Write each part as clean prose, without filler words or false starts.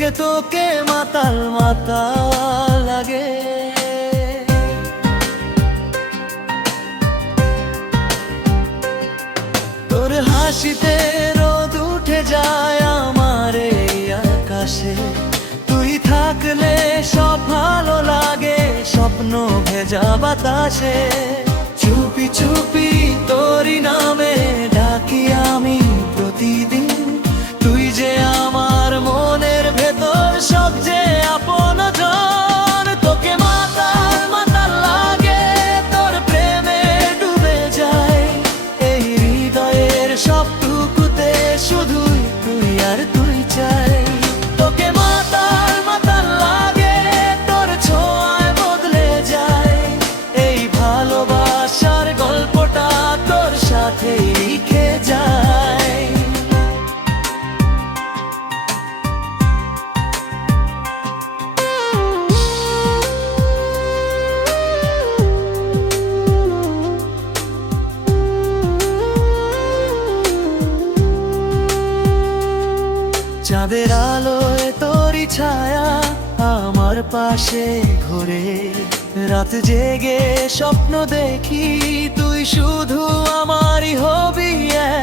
তোকে তোকে মাতাল মাতাল লাগে। তোর হাসিতে রোদ উঠে যায় আমার এই আকাশে, তুই থাকলে সব ভালো লাগে স্বপ্ন ভেজা বাতাসে। চুপি চুপি তোরই নামে ডাকি আমি প্রতিদিন, তুই যে আমার মনের ভেতর সবচেয়ে আপন জন। তোকে মাতাল মাতাল লাগে, তোর প্রেমে ডুবে যায় এই হৃদয়ের সবটুকুতে, শুধুই তুই আর তুই চাই। তোকে মাতাল মাতাল লাগে, তোর ছোঁয়ায় বদলে যায় এই ভালোবাসার গল্পটা, তোর সাথেই লিখে যায়। চাঁদের আলোয় তোরই ছায়া আমার পাশে ঘোরে, রাত জেগে স্বপ্ন দেখি তুই শুধু আমারই হবি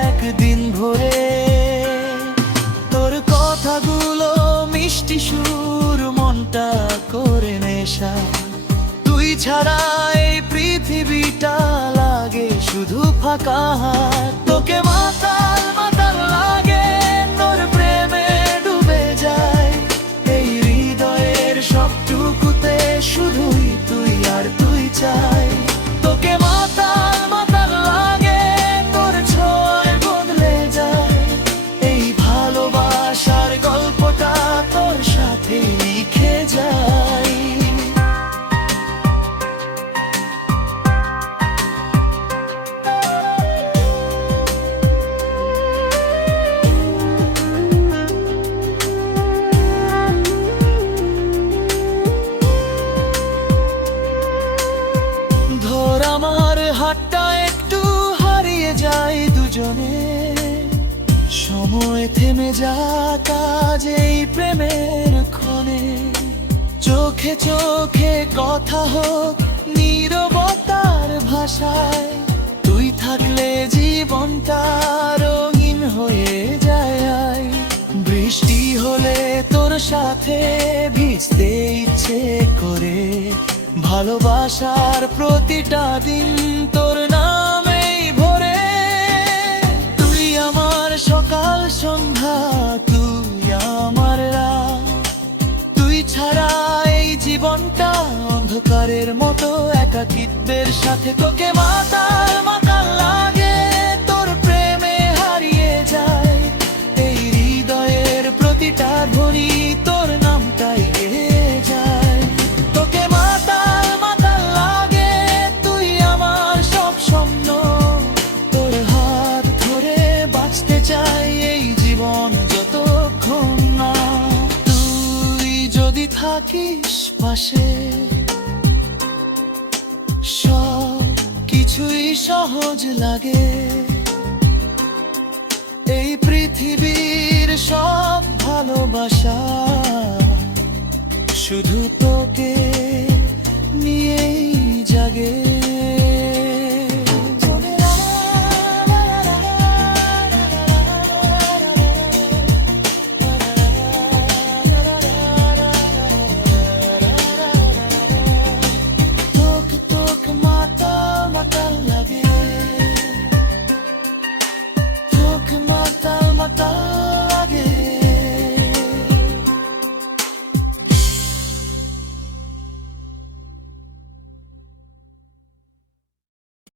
একদিন ভোরে। তোর কথাগুলো মিষ্টি সুর মনটা করে নেশা, তুই ছাড়া এই পৃথিবীটা লাগে শুধু ফাঁকা। তোকে মাতাল মাতাল লাগে, তোর প্রেমে ডুবে যায় এই হৃদয়ের সবটুকুতে, শুধুই তুই আর তুই চাই। তোকে মাতাল মাতাল লাগে, তোর ছোঁয়ায় বদলে যায় এই ভালোবাসার গল্পটা, তোর সাথে লিখে যায়। ধর আমার হাতটা একটু হারিয়ে যায় দুজনে, সময় থেমে যাক আজ এই প্রেমের ক্ষণে। চোখে চোখে কথা হোক নীরবতার ভাষায়, তুই থাকলে জীবনটা রঙিন হয়ে যায়। বৃষ্টি হলে তোর সাথে ভিজতে ইচ্ছে করে, ভালোবাসার প্রতিটা দিন তোর নামেই ভরে। তুই আমার সকাল সন্ধ্যা, তুই আমার রাত, তুই ছাড়া এই জীবনটা অন্ধকারের মতো একাকিত্বের সাথে। তোকে মাতাল মাতাল লাগে, তোর প্রেমে হারিয়ে যায় এই হৃদয়ের প্রতিটা ধ্বনি, তোর নামটাই গেয়ে যায়। তোকে মাতাল মাতাল লাগে, তুই আমার সব স্বপ্ন, তোর হাত ধরে বাঁচতে চাই এই জীবন যতক্ষণ না তুই যদি থাকিস পাশে। সব কিছুই সহজ লাগে, এই পৃথিবীর সব ভালোবাসা শুধু তোকে নিয়েই জাগে।